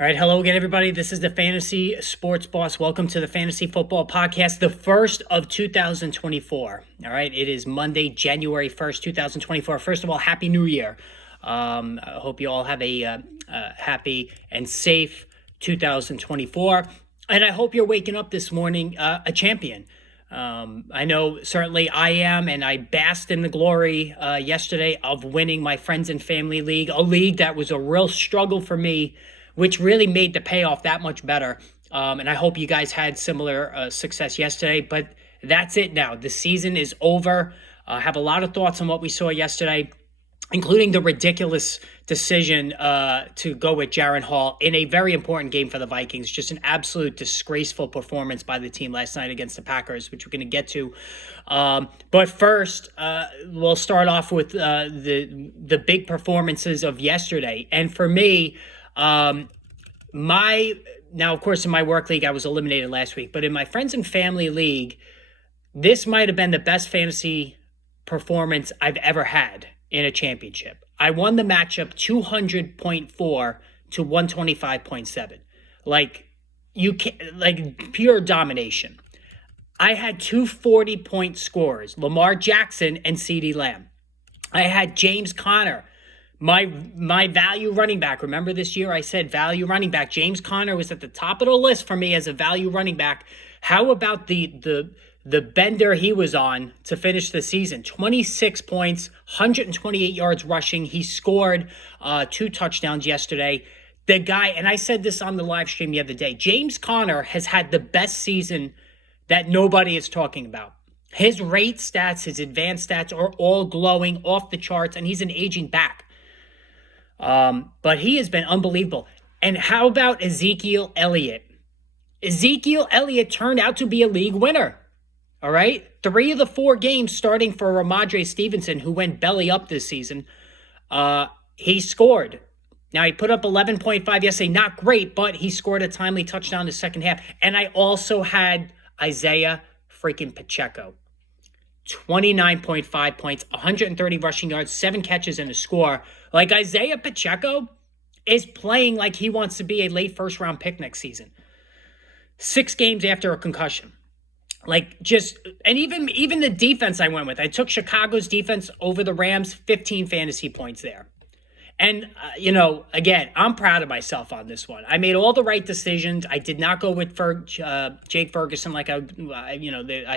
All right, hello again, everybody. This is the Fantasy Sports Boss. Welcome to the Fantasy Football Podcast, the first of 2024. All right, it is Monday, January 1st, 2024. First of all, Happy New Year. I hope you all have a happy and safe 2024. And I hope you're waking up this morning a champion. I know certainly I am, and I basked in the glory yesterday of winning my Friends and Family League, a league that was a real struggle for me, which really made the payoff that much better. And I hope you guys had similar success yesterday. But that's it now. The season is over. I have a lot of thoughts on what we saw yesterday, including the ridiculous decision to go with Jaron Hall in a very important game for the Vikings. Just an absolute disgraceful performance by the team last night against the Packers, which we're going to get to. But first, we'll start off with the big performances of yesterday. And for me, now, of course, in my work league, I was eliminated last week, but in my Friends and Family League, this might have been the best fantasy performance I've ever had in a championship. I won the matchup 200.4 to 125.7. Like pure domination. I had two 40-point scorers, Lamar Jackson and CeeDee Lamb. I had James Conner, my value running back. Remember this year I said value running back. James Conner was at the top of the list for me as a value running back. How about the bender he was on to finish the season? 26 points, 128 yards rushing. He scored 2 touchdowns yesterday. The guy, and I said this on the live stream the other day, James Conner has had the best season that nobody is talking about. His rate stats, his advanced stats are all glowing, off the charts, and he's an aging back. But he has been unbelievable. And how about Ezekiel Elliott? Ezekiel Elliott turned out to be a league winner. All right. 3 of the 4 games starting for Ramondre Stevenson, who went belly up this season. He scored. Now, he put up 11.5 yesterday. Not great, but he scored a timely touchdown in the second half. And I also had Isaiah freaking Pacheco. 29.5 points, 130 rushing yards, 7 catches, and a score. Like, Isaiah Pacheco is playing like he wants to be a late first-round pick next season. 6 games after a concussion. And even the defense I went with. I took Chicago's defense over the Rams, 15 fantasy points there. And, again, I'm proud of myself on this one. I made all the right decisions. I did not go with Jake Ferguson like I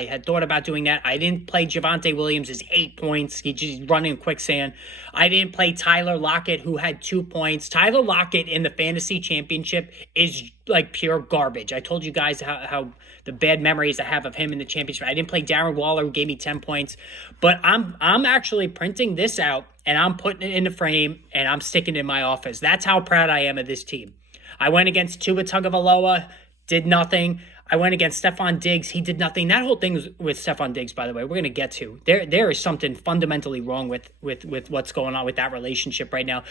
had thought about doing that. I didn't play Javonte Williams' 8 points. He's just running in quicksand. I didn't play Tyler Lockett, who had 2 points. Tyler Lockett in the fantasy championship is like pure garbage. I told you guys how the bad memories I have of him in the championship. I didn't play Darren Waller, who gave me 10 points. But I'm actually printing this out, and I'm putting it in the frame, and I'm sticking it in my office. That's how proud I am of this team. I went against Tua Tagovailoa, did nothing. I went against Stephon Diggs. He did nothing. That whole thing with Stephon Diggs, by the way, we're going to get to. There is something fundamentally wrong with what's going on with that relationship right now.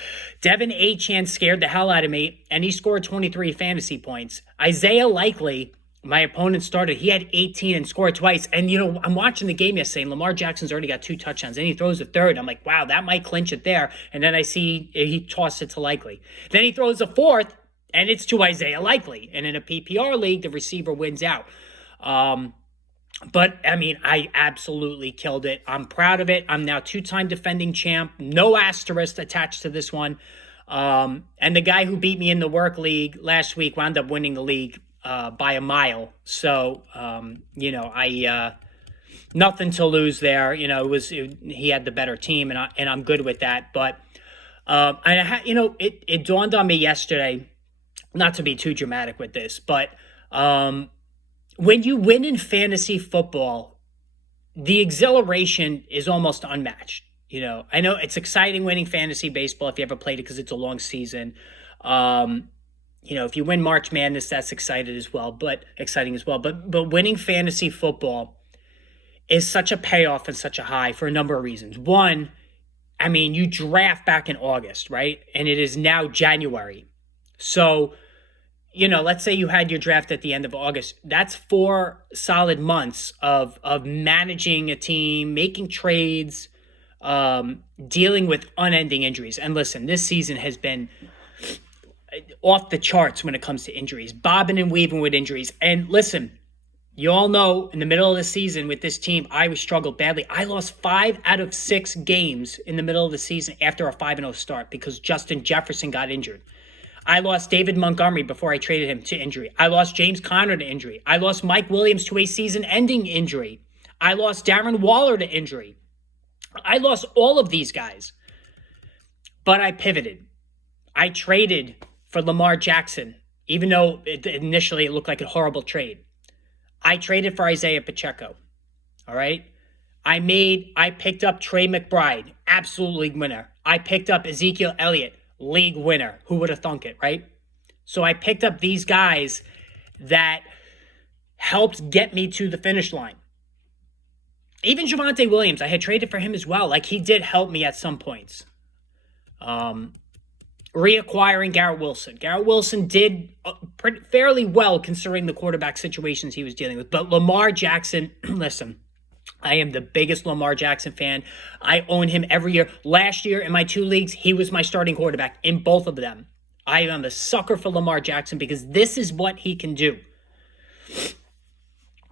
Devin Achane scared the hell out of me, and he scored 23 fantasy points. Isaiah Likely, my opponent started, he had 18 and scored twice. And, I'm watching the game yesterday, and Lamar Jackson's already got 2 touchdowns. And he throws a third. I'm like, wow, that might clinch it there. And then I see he tossed it to Likely. Then he throws a fourth, and it's to Isaiah Likely. And in a PPR league, the receiver wins out. But, I absolutely killed it. I'm proud of it. I'm now 2-time defending champ. No asterisk attached to this one. And the guy who beat me in the work league last week wound up winning the league by a mile. So, nothing to lose there. He had the better team, and I'm good with that. But, it dawned on me yesterday, not to be too dramatic with this, but when you win in fantasy football, the exhilaration is almost unmatched. I know it's exciting winning fantasy baseball if you ever played it because it's a long season. If you win March Madness, that's exciting as well. But winning fantasy football is such a payoff and such a high for a number of reasons. One, you draft back in August, right? And it is now January. So, let's say you had your draft at the end of August. That's 4 solid months of managing a team, making trades, dealing with unending injuries. And listen, this season has been off the charts when it comes to injuries, bobbing and weaving with injuries. And listen, you all know in the middle of the season with this team, I struggled badly. I lost 5 out of 6 games in the middle of the season after a 5-0 start because Justin Jefferson got injured. I lost David Montgomery before I traded him to injury. I lost James Conner to injury. I lost Mike Williams to a season-ending injury. I lost Darren Waller to injury. I lost all of these guys. But I pivoted. I traded for Lamar Jackson, even though initially it looked like a horrible trade. I traded for Isaiah Pacheco. All right. I picked up Trey McBride, absolute league winner. I picked up Ezekiel Elliott, league winner. Who would have thunk it, right? So I picked up these guys that helped get me to the finish line. Even Javonte Williams, I had traded for him as well. Like, he did help me at some points. Reacquiring Garrett Wilson. Garrett Wilson did fairly well considering the quarterback situations he was dealing with. But Lamar Jackson, listen, I am the biggest Lamar Jackson fan. I own him every year. Last year in my 2 leagues, he was my starting quarterback in both of them. I am a sucker for Lamar Jackson because this is what he can do.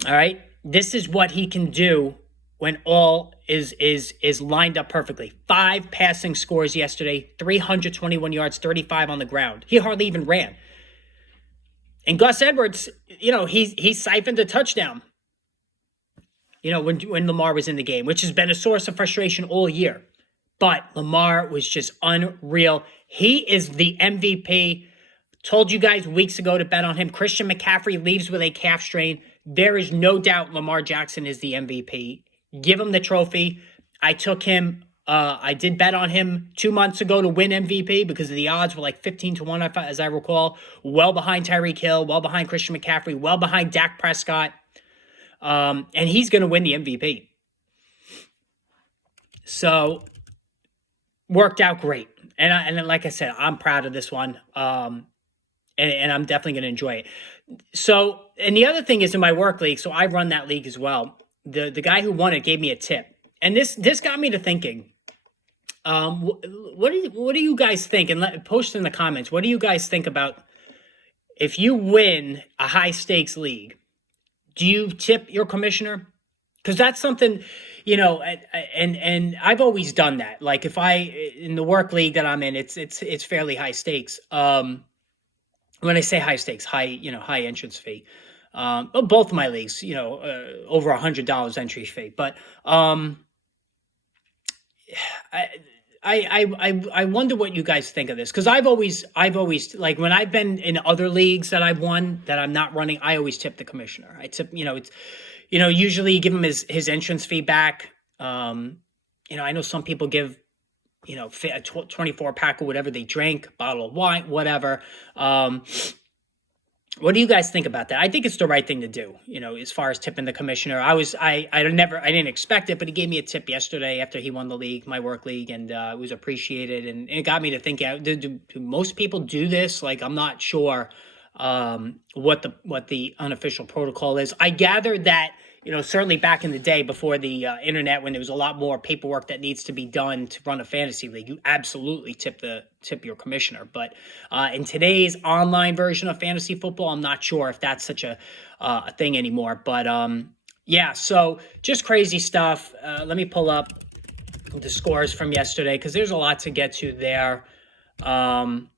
All right? This is what he can do when all is lined up perfectly. 5 passing scores yesterday, 321 yards, 35 on the ground. He hardly even ran. And Gus Edwards, he siphoned a touchdown, when Lamar was in the game, which has been a source of frustration all year. But Lamar was just unreal. He is the MVP. Told you guys weeks ago to bet on him. Christian McCaffrey leaves with a calf strain. There is no doubt Lamar Jackson is the MVP. Give him the trophy. I took him. I did bet on him 2 months ago to win MVP because the odds were like 15-1, as I recall. Well behind Tyreek Hill, well behind Christian McCaffrey, well behind Dak Prescott. And he's going to win the MVP. So, worked out great. And like I said, I'm proud of this one. And I'm definitely going to enjoy it. So, and the other thing is in my work league, so I run that league as well. The guy who won it gave me a tip. And this got me to thinking, what do you guys think? And post in the comments, what do you guys think about if you win a high stakes league, do you tip your commissioner? Because that's something, and I've always done that. Like if in the work league that I'm in, it's fairly high stakes. When I say high stakes, high entrance fee. Both of my leagues, over $100 entry fee. But I wonder what you guys think of this, because I've always like when I've been in other leagues that I've won that I'm not running, I always tip the commissioner. I tip, usually give him his entrance fee back. I know some people give, a 24 pack of whatever they drink, bottle of wine, whatever. What do you guys think about that? I think it's the right thing to do, as far as tipping the commissioner. I didn't expect it, but he gave me a tip yesterday after he won the league, my work league, and it was appreciated. And it got me to thinking, do most people do this? Like, I'm not sure what the unofficial protocol is. I gathered that, certainly back in the day before the internet, when there was a lot more paperwork that needs to be done to run a fantasy league, you absolutely tip your commissioner. But in today's online version of fantasy football, I'm not sure if that's such a thing anymore. But yeah, so just crazy stuff. Let me pull up the scores from yesterday because there's a lot to get to there. And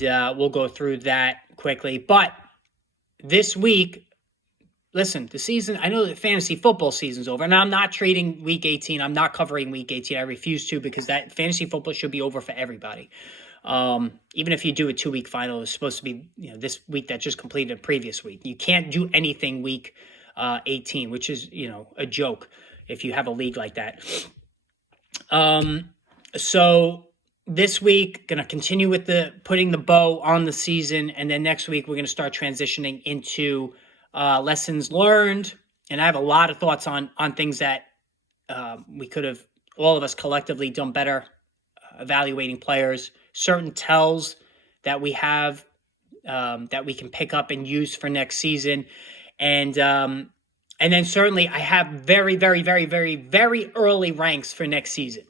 we'll go through that quickly. But this week, listen, the season, I know that fantasy football season's over, and I'm not trading week 18. I'm not covering week 18. I refuse to, because that fantasy football should be over for everybody. Even if you do a 2-week final, it's supposed to be, this week that just completed a previous week. You can't do anything week 18, which is, a joke if you have a league like that. So this week, going to continue with putting the bow on the season, and then next week we're going to start transitioning into lessons learned, and I have a lot of thoughts on things that we could have, all of us collectively, done better evaluating players, certain tells that we have that we can pick up and use for next season, and then certainly I have very, very, very, very, very early ranks for next season.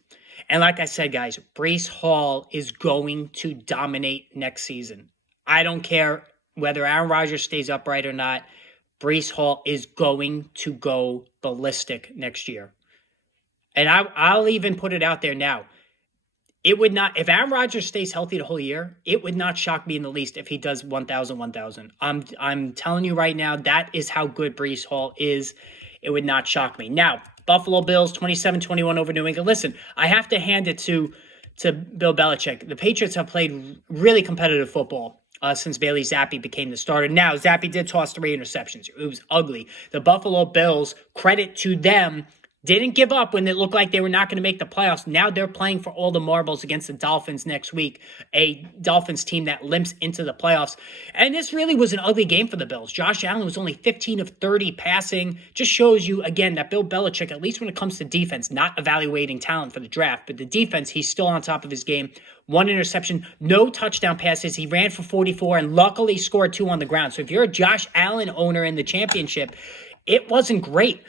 And like I said, guys, Breece Hall is going to dominate next season. I don't care whether Aaron Rodgers stays upright or not. Breece Hall is going to go ballistic next year. And I'll even put it out there now. It would not, if Aaron Rodgers stays healthy the whole year, it would not shock me in the least if he does 1,000. I'm telling you right now, that is how good Breece Hall is. It would not shock me. Now, Buffalo Bills 27-21 over New England. Listen, I have to hand it to Bill Belichick. The Patriots have played really competitive football since Bailey Zappi became the starter. Now, Zappi did toss 3 interceptions. It was ugly. The Buffalo Bills, credit to them, didn't give up when it looked like they were not going to make the playoffs. Now they're playing for all the marbles against the Dolphins next week, a Dolphins team that limps into the playoffs. And this really was an ugly game for the Bills. Josh Allen was only 15 of 30 passing. Just shows you, again, that Bill Belichick, at least when it comes to defense, not evaluating talent for the draft, but the defense, he's still on top of his game. 1 interception, no touchdown passes. He ran for 44 and luckily scored 2 on the ground. So if you're a Josh Allen owner in the championship, it wasn't great.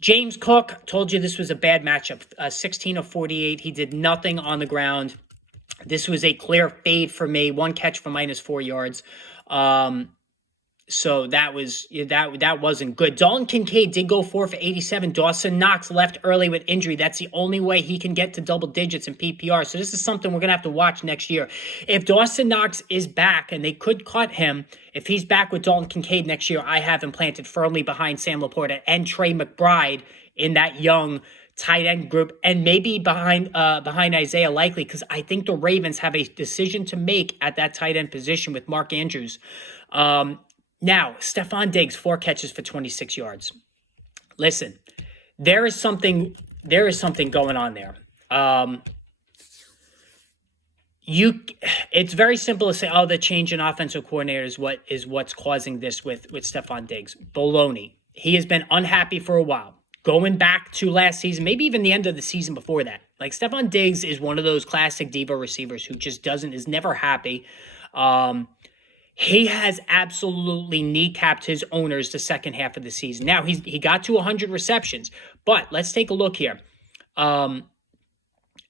James Cook, told you this was a bad matchup. 16 of 48. He did nothing on the ground. This was a clear fade for me. 1 catch for -4 yards. So that wasn't good. Dalton Kincaid did go 4 for 87. Dawson Knox left early with injury. That's the only way he can get to double digits in PPR. So this is something we're going to have to watch next year. If Dawson Knox is back, and they could cut him, if he's back with Dalton Kincaid next year, I have him planted firmly behind Sam Laporta and Trey McBride in that young tight end group, and maybe behind Isaiah Likely, because I think the Ravens have a decision to make at that tight end position with Mark Andrews. Now, Stephon Diggs, 4 catches for 26 yards. Listen, there is something going on there. It's very simple to say, oh, the change in offensive coordinator is what's causing this with Stephon Diggs. Baloney. He has been unhappy for a while. Going back to last season, maybe even the end of the season before that. Like, Stephon Diggs is one of those classic diva receivers who just is never happy. He has absolutely kneecapped his owners the second half of the season. Now, he got to 100 receptions, but let's take a look here.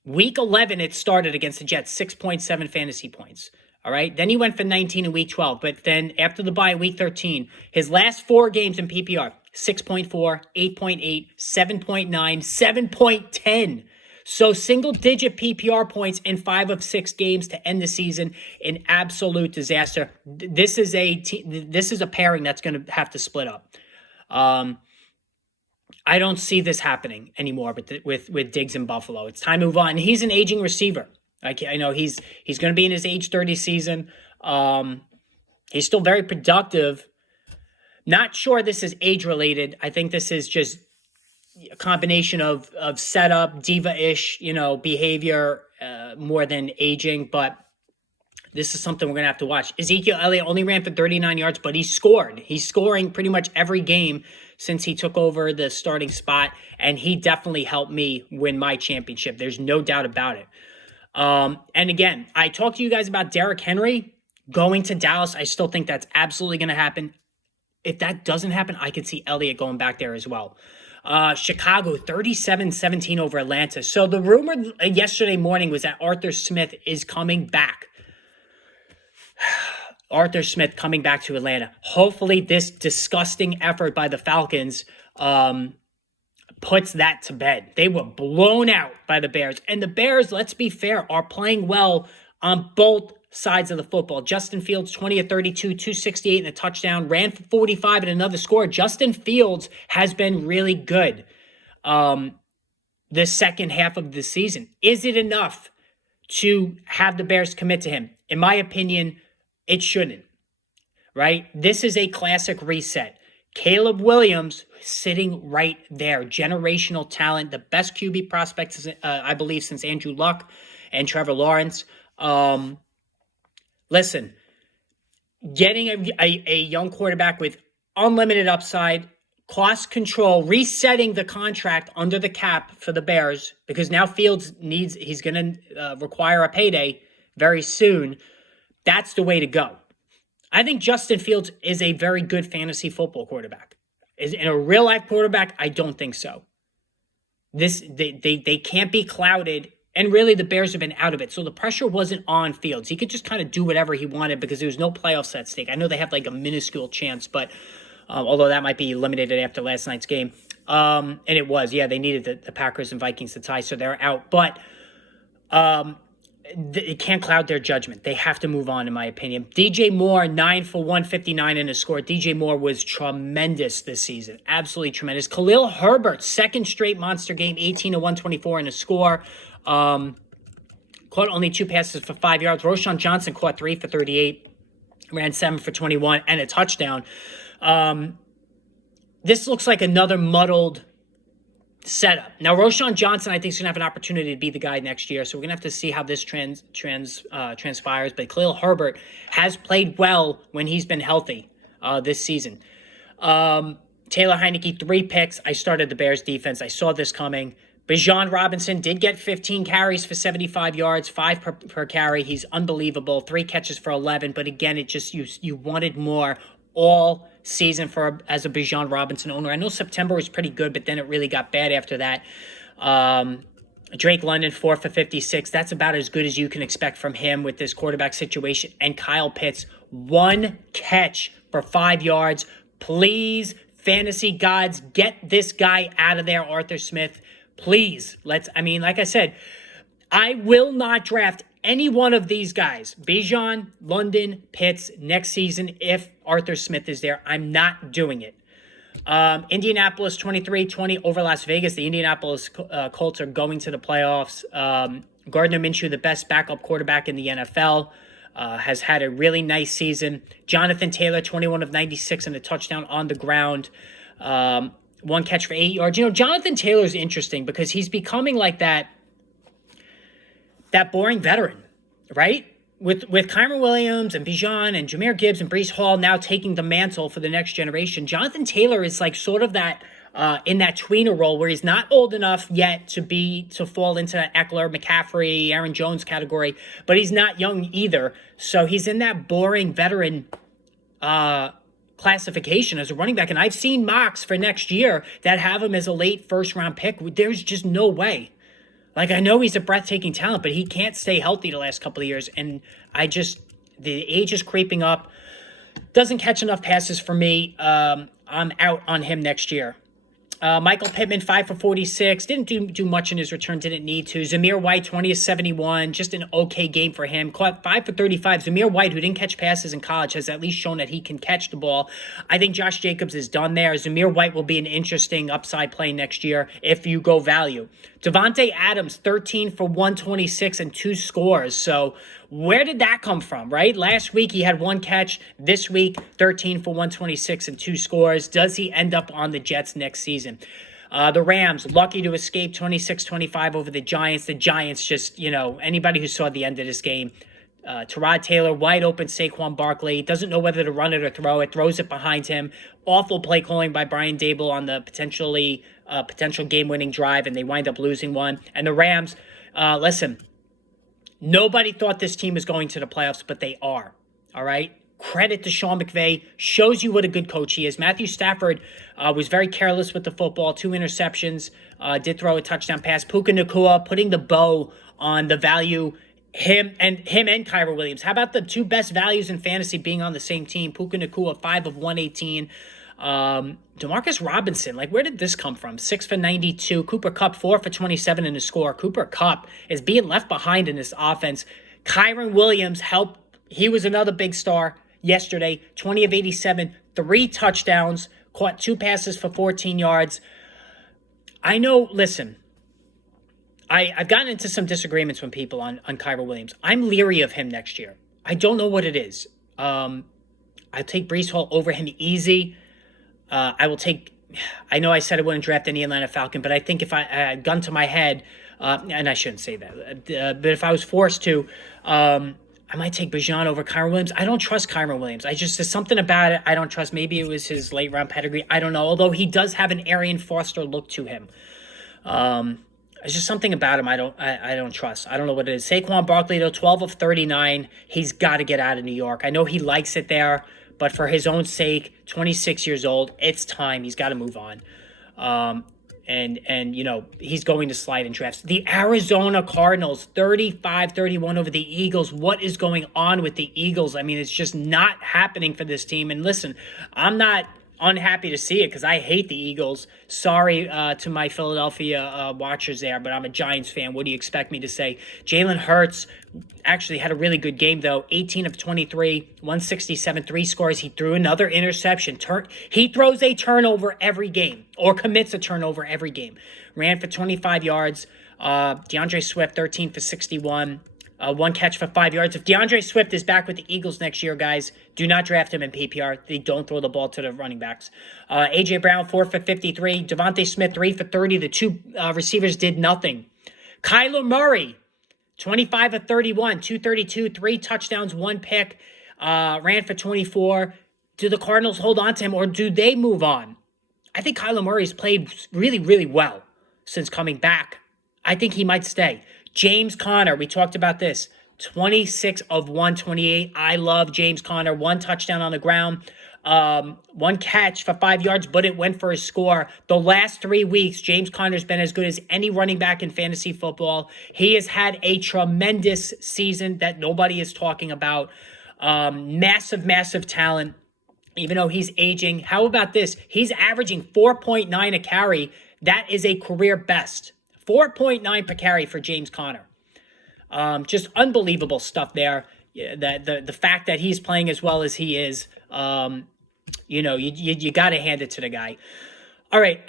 Week 11, it started against the Jets, 6.7 fantasy points. All right. Then he went for 19 in week 12. But then after the bye, week 13, his last 4 games in PPR, 6.4, 8.8, 7.9, 7.10. So single-digit PPR points in 5 of 6 games to end the season. An absolute disaster. This is a pairing that's going to have to split up. I don't see this happening anymore with Diggs in Buffalo. It's time to move on. He's an aging receiver. I know he's going to be in his age 30 season. He's still very productive. Not sure this is age-related. I think this is just a combination of setup, diva-ish, behavior more than aging. But this is something we're going to have to watch. Ezekiel Elliott only ran for 39 yards, but he scored. He's scoring pretty much every game since he took over the starting spot, and he definitely helped me win my championship. There's no doubt about it. And again, I talked to you guys about Derrick Henry going to Dallas. I still think that's absolutely going to happen. If that doesn't happen, I could see Elliott going back there as well. Chicago, 37-17 over Atlanta. So the rumor yesterday morning was that Arthur Smith is coming back. Arthur Smith coming back to Atlanta. Hopefully this disgusting effort by the Falcons puts that to bed. They were blown out by the Bears. And the Bears, let's be fair, are playing well on both sides of the football. Justin Fields, 20 of 32, 268 and a touchdown, ran for 45 and another score. Justin Fields has been really good the second half of the season. Is it enough to have the Bears commit to him? In my opinion, it shouldn't, right? This is a classic reset. Caleb Williams sitting right there. Generational talent, the best QB prospects, I believe, since Andrew Luck and Trevor Lawrence. Listen, getting a young quarterback with unlimited upside, cost control, resetting the contract under the cap for the Bears, because now Fields he's going to require a payday very soon. That's the way to go. I think Justin Fields is a very good fantasy football quarterback. In a real life quarterback, I don't think so. They can't be clouded And really, the Bears have been out of it. So the pressure wasn't on Fields. He could just kind of do whatever he wanted because there was no playoffs at stake. I know they have like a minuscule chance, but although that might be eliminated after last night's game. And it was. Yeah, they needed the Packers and Vikings to tie, so they're out. But it can't cloud their judgment. They have to move on, in my opinion. DJ Moore, 9 for 159 in a score. DJ Moore was tremendous this season. Absolutely tremendous. Khalil Herbert, second straight monster game, 18 to 124 in a score. Caught only 2 passes for 5 yards. Roschon Johnson caught 3 for 38, ran 7 for 21, and a touchdown. This looks like another muddled setup. Now, Roschon Johnson, I think, is going to have an opportunity to be the guy next year, so we're going to have to see how this transpires. But Khalil Herbert has played well when he's been healthy this season. Taylor Heineke, 3 picks. I started the Bears defense. I saw this coming. Bijan Robinson did get 15 carries for 75 yards, 5 per carry. He's unbelievable. 3 catches for 11. But again, it just you wanted more all season as a Bijan Robinson owner. I know September was pretty good, but then it really got bad after that. Drake London, 4 for 56. That's about as good as you can expect from him with this quarterback situation. And Kyle Pitts, 1 catch for 5 yards. Please, fantasy gods, get this guy out of there, Arthur Smith. Please, like I said, I will not draft any one of these guys, Bijan, London, Pitts, next season if Arthur Smith is there. I'm not doing it. Indianapolis 23-20 over Las Vegas. The Indianapolis Colts are going to the playoffs. Gardner Minshew, the best backup quarterback in the NFL, has had a really nice season. Jonathan Taylor, 21 of 96 and a touchdown on the ground. 1 catch for 8 yards. Jonathan Taylor's interesting because he's becoming like that boring veteran, right? With Kyren Williams and Bijan and Jahmyr Gibbs and Breece Hall now taking the mantle for the next generation, Jonathan Taylor is like sort of that in that tweener role where he's not old enough yet to fall into that Eckler, McCaffrey, Aaron Jones category, but he's not young either. So he's in that boring veteran classification as a running back. And I've seen mocks for next year that have him as a late first-round pick. There's just no way. Like, I know he's a breathtaking talent, but he can't stay healthy the last couple of years. And the age is creeping up. Doesn't catch enough passes for me. I'm out on him next year. Michael Pittman, 5 for 46. Didn't do much in his return. Didn't need to. Zamir White, 20 of 71. Just an okay game for him. Caught 5 for 35. Zamir White, who didn't catch passes in college, has at least shown that he can catch the ball. I think Josh Jacobs is done there. Zamir White will be an interesting upside play next year if you go value. Devontae Adams, 13 for 126 and 2 scores. So where did that come from, right? Last week he had 1 catch. This week, 13 for 126 and 2 scores. Does he end up on the Jets next season? The Rams, lucky to escape 26-25 over the Giants. The Giants just, anybody who saw the end of this game, Tyrod Taylor, wide open Saquon Barkley, doesn't know whether to run it or throw it, throws it behind him. Awful play calling by Brian Dable on the potential game-winning drive, and they wind up losing one. And the Rams, listen, nobody thought this team was going to the playoffs, but they are, all right? Credit to Sean McVay, shows you what a good coach he is. Matthew Stafford was very careless with the football, 2 interceptions, did throw a touchdown pass. Puka Nacua putting the bow on the value, him and Kyren Williams. How about the 2 best values in fantasy being on the same team? Puka Nacua, 5 of 118. Demarcus Robinson, where did this come from? 6 for 92. Cooper Kupp, 4 for 27 in the score. Cooper Kupp is being left behind in this offense. Kyren Williams helped. He was another big star yesterday. 20 of 87, 3 touchdowns, caught 2 passes for 14 yards. I know, listen, I've gotten into some disagreements with people on Kyren Williams. I'm leery of him next year. I don't know what it is. I take Breece Hall over him easy. I know I said I wouldn't draft any Atlanta Falcon, but I think if I had gun to my head, and I shouldn't say that, but if I was forced to, I might take Bijan over Kyren Williams. I don't trust Kyren Williams. There's something about it I don't trust. Maybe it was his late round pedigree. I don't know. Although he does have an Arian Foster look to him. There's just something about him I don't trust. I don't know what it is. Saquon Barkley, though, 12 of 39. He's got to get out of New York. I know he likes it there, but for his own sake, 26 years old, it's time. He's got to move on. And he's going to slide in drafts. The Arizona Cardinals 35-31 over the Eagles. What is going on with the Eagles? I mean, it's just not happening for this team. And listen, I'm not unhappy to see it because I hate the Eagles. Sorry to my Philadelphia watchers there, but I'm a Giants fan. What do you expect me to say? Jalen Hurts actually had a really good game, though. 18 of 23, 167, 3 scores. He threw another interception. He throws a turnover every game or commits a turnover every game. Ran for 25 yards. DeAndre Swift, 13 for 61. 1 catch for 5 yards. If DeAndre Swift is back with the Eagles next year, guys, do not draft him in PPR. They don't throw the ball to the running backs. A.J. Brown, 4 for 53. Devontae Smith, 3 for 30. The two receivers did nothing. Kyler Murray, 25 of 31, 232, 3 touchdowns, 1 pick, ran for 24. Do the Cardinals hold on to him or do they move on? I think Kyler Murray's played really, really well since coming back. I think he might stay. James Conner, we talked about this, 26 of 128. I love James Conner. 1 touchdown on the ground, 1 catch for 5 yards, but it went for a score. The last 3 weeks, James Conner's been as good as any running back in fantasy football. He has had a tremendous season that nobody is talking about. Massive, massive talent, even though he's aging. How about this? He's averaging 4.9 a carry. That is a career best. 4.9 per carry for James Conner. Just unbelievable stuff there. Yeah, the fact that he's playing as well as he is, you got to hand it to the guy. All right.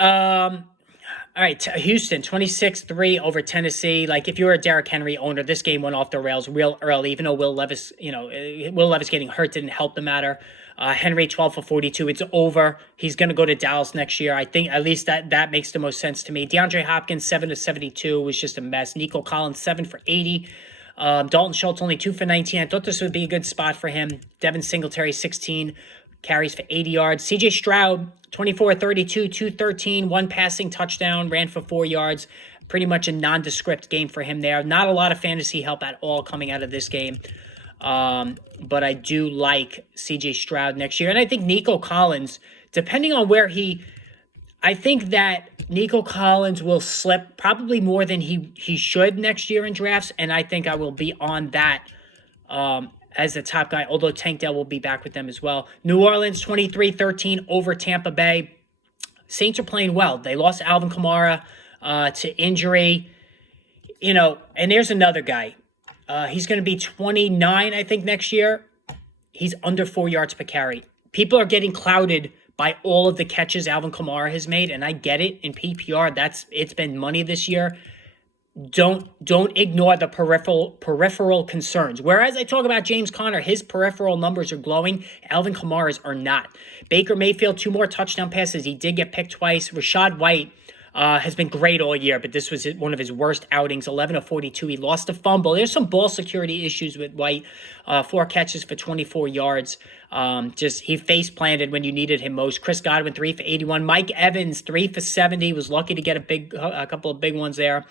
Houston, 26-3 over Tennessee. Like, if you're a Derrick Henry owner, this game went off the rails real early, even though Will Levis getting hurt didn't help the matter. Henry, 12 for 42. It's over. He's going to go to Dallas next year. I think at least that makes the most sense to me. DeAndre Hopkins, 7 of 72 was just a mess. Nico Collins, 7 for 80. Dalton Schultz, only 2 for 19. I thought this would be a good spot for him. Devin Singletary, 16 carries for 80 yards. CJ Stroud, 24 32, 213, 1 passing touchdown, ran for 4 yards. Pretty much a nondescript game for him there. Not a lot of fantasy help at all coming out of this game. But I do like CJ Stroud next year. And I think Nico Collins, depending on where I think that Nico Collins will slip probably more than he should next year in drafts. And I think I will be on that as the top guy, although Tank Dell will be back with them as well. New Orleans, 23-13 over Tampa Bay. Saints are playing well. They lost Alvin Kamara to injury. And there's another guy. He's going to be 29, I think, next year. He's under 4 yards per carry. People are getting clouded by all of the catches Alvin Kamara has made, and I get it. In PPR, it's been money this year. Don't ignore the peripheral concerns. Whereas I talk about James Conner, his peripheral numbers are glowing. Alvin Kamara's are not. Baker Mayfield, 2 more touchdown passes. He did get picked twice. Rashad White has been great all year, but this was one of his worst outings, 11 of 42. He lost a fumble. There's some ball security issues with White. 4 catches for 24 yards. He face planted when you needed him most. Chris Godwin, 3 for 81. Mike Evans, 3 for 70. Was lucky to get a couple of big ones there.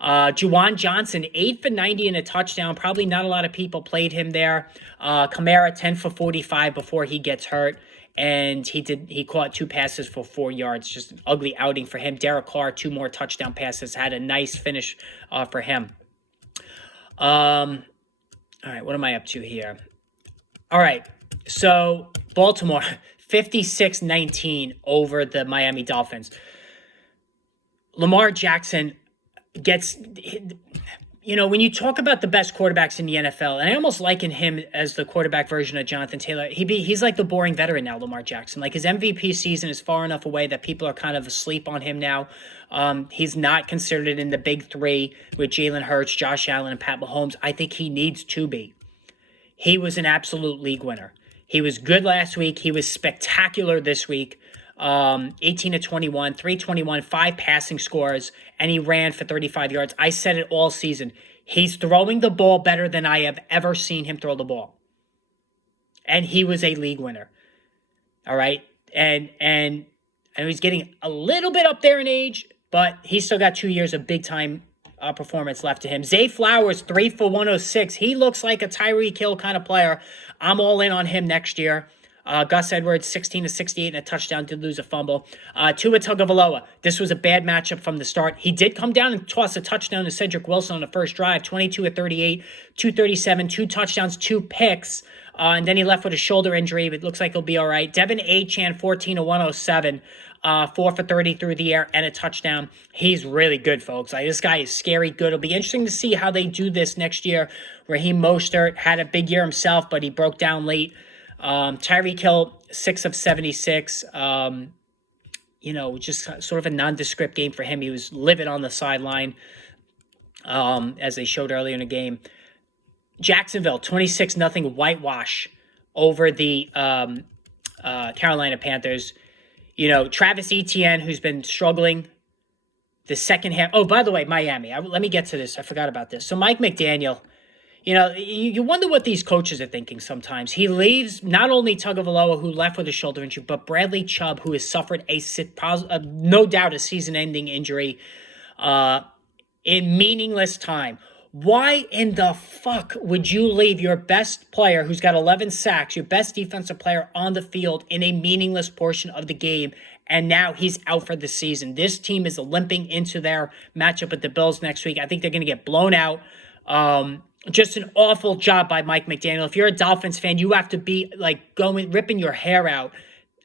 Juwan Johnson, 8 for 90 and a touchdown. Probably not a lot of people played him there. Kamara, 10 for 45 before he gets hurt. And he caught 2 passes for 4 yards. Just an ugly outing for him. Derek Carr, 2 more touchdown passes. Had a nice finish for him. All right, what am I up to here? All right, so Baltimore, 56-19 over the Miami Dolphins. Lamar Jackson gets... when you talk about the best quarterbacks in the NFL, and I almost liken him as the quarterback version of Jonathan Taylor, he's like the boring veteran now, Lamar Jackson. Like, his MVP season is far enough away that people are kind of asleep on him now. He's not considered in the big 3 with Jalen Hurts, Josh Allen, and Pat Mahomes. I think he needs to be. He was an absolute league winner. He was good last week. He was spectacular this week. 18 to 21, 321, 5 passing scores, and he ran for 35 yards. I said it all season. He's throwing the ball better than I have ever seen him throw the ball. And he was a league winner. All right. And he's getting a little bit up there in age, but he's still got 2 years of big time performance left to him. Zay Flowers, 3 for 106. He looks like a Tyreek Hill kind of player. I'm all in on him next year. Gus Edwards, 16 to 68 and a touchdown, did lose a fumble. Tua Tagovailoa, this was a bad matchup from the start. He did come down and toss a touchdown to Cedric Wilson on the first drive, 22 to 38, 237, 2 touchdowns, 2 picks. And then he left with a shoulder injury, but it looks like he'll be all right. Devin Achane, 14 to 107. 4 for 30 through the air and a touchdown. He's really good, folks. This guy is scary good. It'll be interesting to see how they do this next year. Raheem Mostert had a big year himself, but he broke down late. Tyreek Hill, 6 of 76. Just sort of a nondescript game for him. He was livid on the sideline, as they showed earlier in the game. Jacksonville, 26-0 whitewash over the Carolina Panthers. Travis Etienne, who's been struggling the second half. Oh, by the way, Miami. Let me get to this. I forgot about this. So Mike McDaniel, you wonder what these coaches are thinking sometimes. He leaves not only Tagovailoa, who left with a shoulder injury, but Bradley Chubb, who has suffered no doubt a season-ending injury in meaningless time. Why in the fuck would you leave your best player, who's got 11 sacks, your best defensive player on the field in a meaningless portion of the game, and now he's out for the season? This team is limping into their matchup with the Bills next week. I think they're going to get blown out. Just an awful job by Mike McDaniel. If you're a Dolphins fan, you have to be ripping your hair out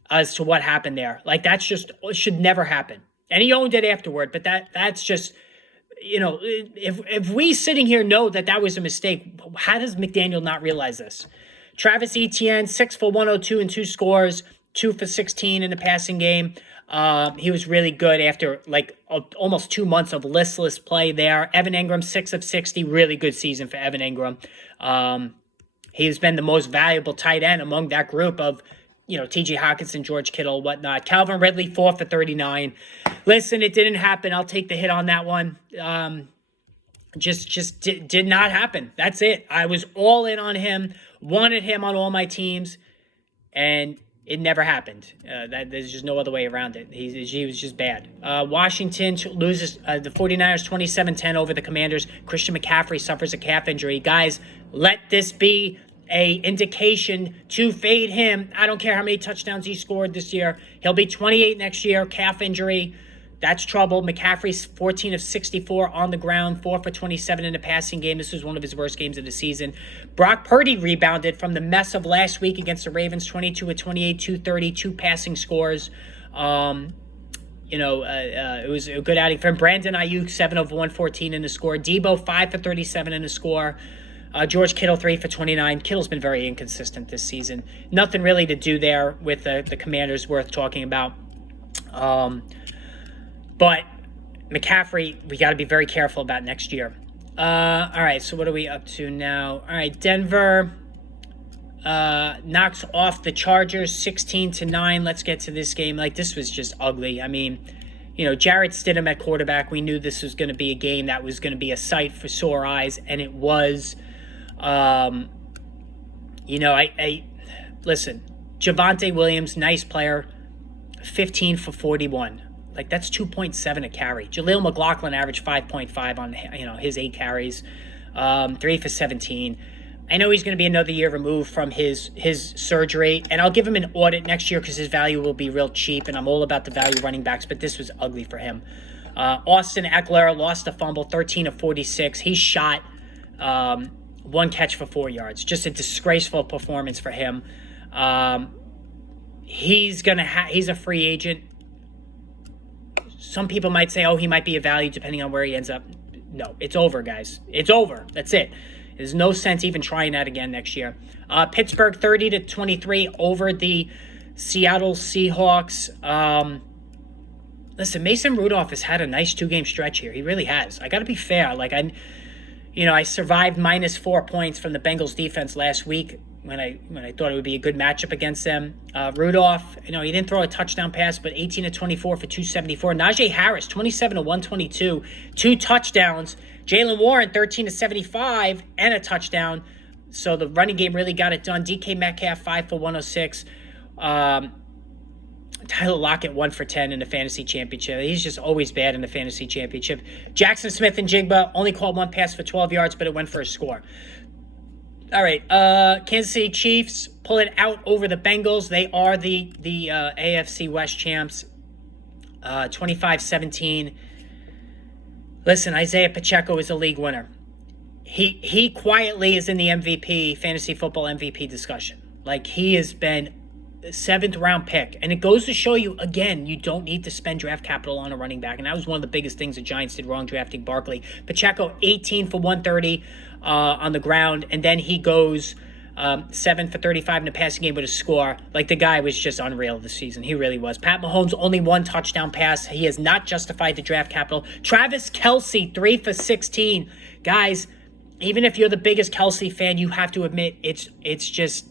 as to what happened there. That's just should never happen. And he owned it afterward, but that's just... if we sitting here know that was a mistake, how does McDaniel not realize this? Travis Etienne, 6 for 102 and 2 scores, 2 for 16 in the passing game. He was really good after almost 2 months of listless play there. Evan Ingram, 6 of 60, really good season for Evan Ingram. He's been the most valuable tight end among that group of T.J. Hockenson, George Kittle, whatnot. Calvin Ridley, 4 for 39. Listen, it didn't happen. I'll take the hit on that one. Just did not happen. That's it. I was all in on him, wanted him on all my teams, and it never happened. There's just no other way around it. He was just bad. Washington loses the 49ers 27-10 over the Commanders. Christian McCaffrey suffers a calf injury. Guys, let this be a indication to fade him. I don't care how many touchdowns he scored this year. He'll be 28 next year. Calf injury. That's trouble. McCaffrey's 14 of 64 on the ground, 4 for 27 in the passing game. This was one of his worst games of the season. Brock Purdy rebounded from the mess of last week against the Ravens, 22 of 28, 230, 2 passing scores. It was a good outing for him. Brandon Ayuk, 7 of 114 in the score. Debo, 5 for 37 in the score. George Kittle, 3 for 29. Kittle's been very inconsistent this season. Nothing really to do there with the Commanders worth talking about. But McCaffrey, we got to be very careful about next year. All right, so what are we up to now? All right, Denver knocks off the Chargers 16-9. Let's get to this game. This was just ugly. I mean, Jarrett Stidham at quarterback. We knew this was going to be a game that was going to be a sight for sore eyes, and it was. Listen, Javonte Williams, nice player, 15 for 41. That's 2.7 a carry. Jaleel McLaughlin averaged 5.5 on his 8 carries, 3 for 17. I know he's going to be another year removed from his surgery, and I'll give him an audit next year because his value will be real cheap, and I'm all about the value running backs, but this was ugly for him. Austin Eckler lost a fumble, 13 of 46. He shot 1 catch for 4 yards. Just a disgraceful performance for him. He's a free agent. Some people might say, he might be a value depending on where he ends up. No, it's over, guys. It's over. That's it. There's no sense even trying that again next year. Pittsburgh 30-23 over the Seattle Seahawks. Listen, Mason Rudolph has had a nice 2-game stretch here. He really has. I got to be fair. I survived -4 points from the Bengals defense last week when I thought it would be a good matchup against them. Rudolph, he didn't throw a touchdown pass, but 18-24 for 274. Najee Harris, 27-122, 2 touchdowns. Jaylen Warren, 13-75 and a touchdown. So the running game really got it done. DK Metcalf, 5 for 106. Tyler Lockett, 1 for 10 in the fantasy championship. He's just always bad in the fantasy championship. Jackson Smith and Jigba only caught 1 pass for 12 yards, but it went for a score. All right, Kansas City Chiefs pull it out over the Bengals. They are the AFC West champs, 25-17. Listen, Isaiah Pacheco is a league winner. He quietly is in the MVP, fantasy football MVP discussion. Like, he has been a seventh-round pick. And it goes to show you, again, you don't need to spend draft capital on a running back. And that was one of the biggest things the Giants did wrong drafting Barkley. Pacheco, 18 for 130 on the ground. And then he goes 7 for 35 in the passing game with a score. Like, the guy was just unreal this season. He really was. Pat Mahomes, only one touchdown pass. He has not justified the draft capital. Travis Kelce, 3 for 16. Guys, even if you're the biggest Kelce fan, you have to admit it's just,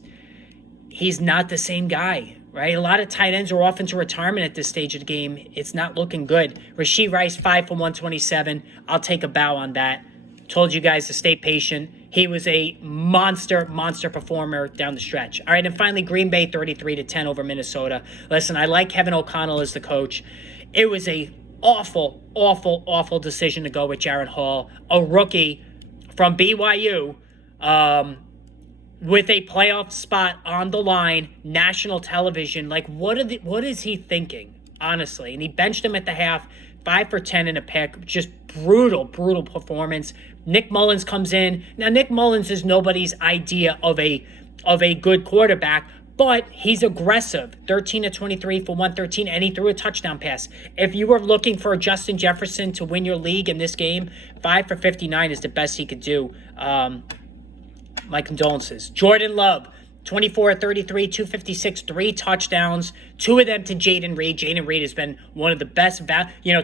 he's not the same guy, right? A lot of tight ends are off into retirement at this stage of the game. It's not looking good. Rashee Rice, 5 for 127. I'll take a bow on that. Told you guys to stay patient. He was a monster performer down the stretch. All right, and finally, Green Bay 33-10 over Minnesota. Listen, I like Kevin O'Connell as the coach. It was a awful decision to go with Jaron Hall, a rookie from BYU, with a playoff spot on the line, national television. Like, what is he thinking, honestly? And he benched him at the half, 5 for 10 in a pick. Just brutal performance. Nick Mullins comes in. Now, Nick Mullins is nobody's idea of a good quarterback, but he's aggressive. 13 to 23 for 113, and he threw a touchdown pass. If you were looking for Justin Jefferson to win your league in this game, 5 for 59 is the best he could do. My condolences. Jordan Love, 24 33, 256, 3 touchdowns, 2 of them to Jaden Reed. Jaden Reed has been one of the best.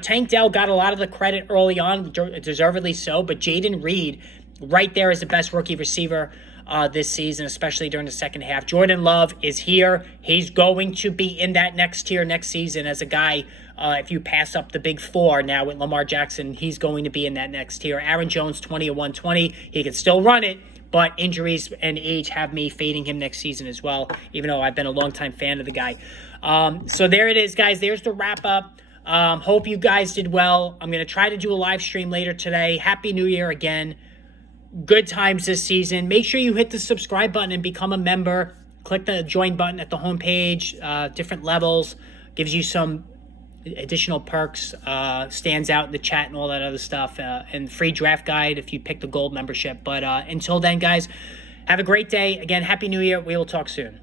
Tank Dell got a lot of the credit early on, deservedly so, but Jaden Reed right there is the best rookie receiver this season, especially during the second half. Jordan Love is here. He's going to be in that next tier next season as a guy. If you pass up the big four now with Lamar Jackson, he's going to be in that next tier. Aaron Jones, 20 of 120. He can still run it, but injuries and age have me fading him next season as well, even though I've been a longtime fan of the guy. So there it is, guys. There's the wrap-up. Hope you guys did well. I'm going to try to do a live stream later today. Happy New Year again. Good times this season. Make sure you hit the subscribe button and become a member. Click the join button at the homepage. Different levels. Gives you some additional perks. Stands out in the chat and all that other stuff. And free draft guide if you pick the gold membership. But until then, guys, have a great day. Again, Happy New Year. We will talk soon.